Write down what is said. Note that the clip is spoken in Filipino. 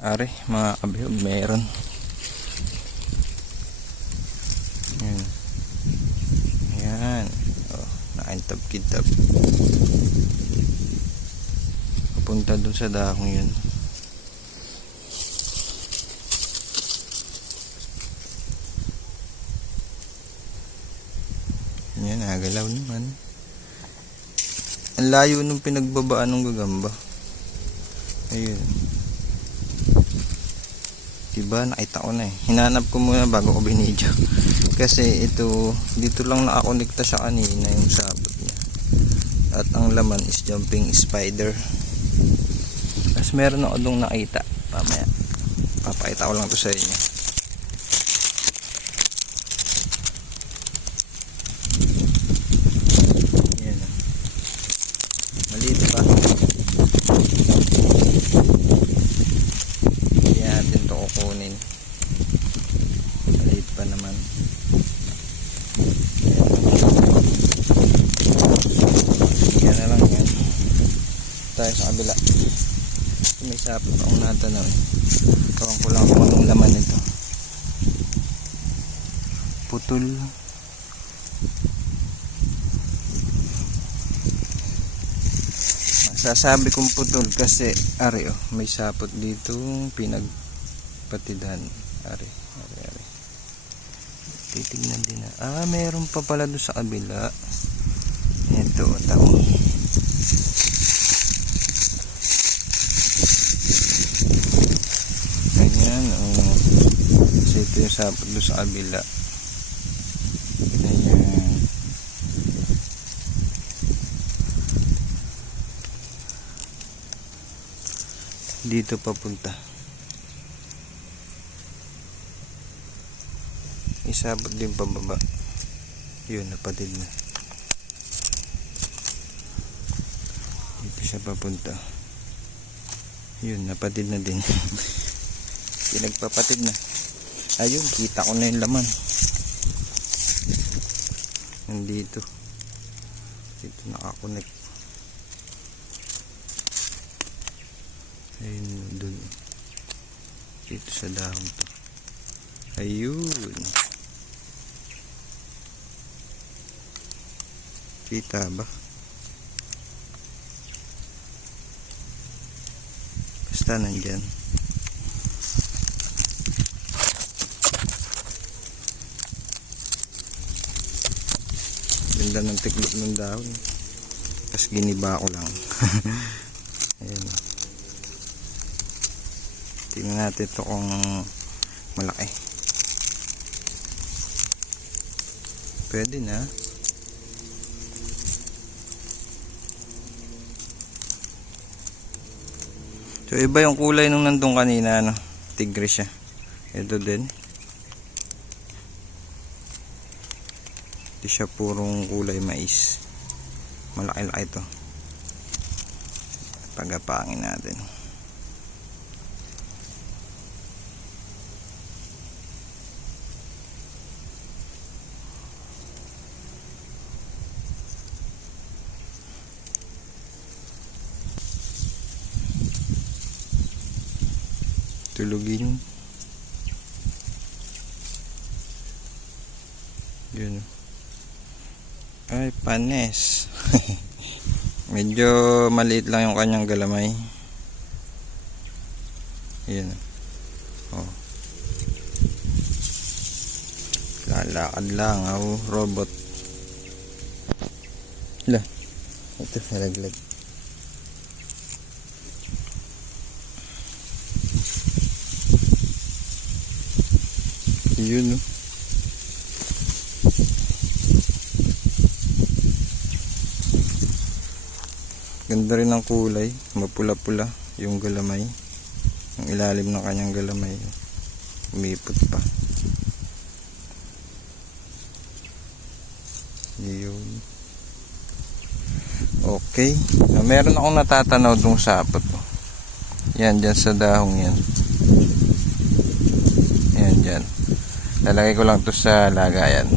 Ari, mga kabihog, meron. Yan. Yan. Oh, nakaintab-kintab. Papunta dun sa dahong yun. Yan, nagalaw naman. Ang layo nung pinagbabaan ng gagamba. Ayun. Diba, nakita ko na eh. Hinanap ko muna bago ko binidyo. Kasi ito, dito lang nakakonekta siya kanina yung sabot niya. At ang laman is jumping spider. Tapos meron ako dong nakita. Mamaya, papakita ko lang to sa inyo. Yan. Maliit pa. Kunin. Maliit pa naman. Yan na lang yan. Tayo sa kabila. May sapot akong natanaw eh. Tawang ko lang kung anong laman nito. Putol. Sasabi kong putol kasi ari oh, may sapot dito pinagpatidan. Ari. Titignan din na. Meron pa pala doon sa kabila. Ito, tao. Ganyan, oh. So ito yung sapot doon sa kabila. Ganyan. Dito papunta. Isabot din pababa. Yun, napatid na. Dito siya papunta. Yun, napatid na din. Pinagpapatid na. Ayun, kita ko na yung laman. Nandito. Dito nakakonect. Ayun, dun. Dito sa dahon to. Ayun. Kita ba? Basta nandyan. Ganda ng tiklop ng dahon. Tapos giniba ko lang. Ayun. Tingnan natin ito kung malaki. Pwede na. So iba yung kulay nung nandun kanina, no? Tigre siya. Ito din. Hindi siya purong kulay mais. Malaki-laki ito. Pagapangin natin. Tulugin. Yun. Ay, panes. Medyo maliit lang yung kanyang galamay. Yun. Oh. Lalakad lang. Oh, robot. Hala. Ito, nalaglag. Yun, no? Ganda rin ang kulay, mapula-pula yung galamay, yung ilalim ng kanyang galamay, umipot pa. Yun. Okay, meron akong natatanaw dong sapot. Yan, dyan sa dahong yan. Yan, dyan. Lalagay ko lang to sa lagayan.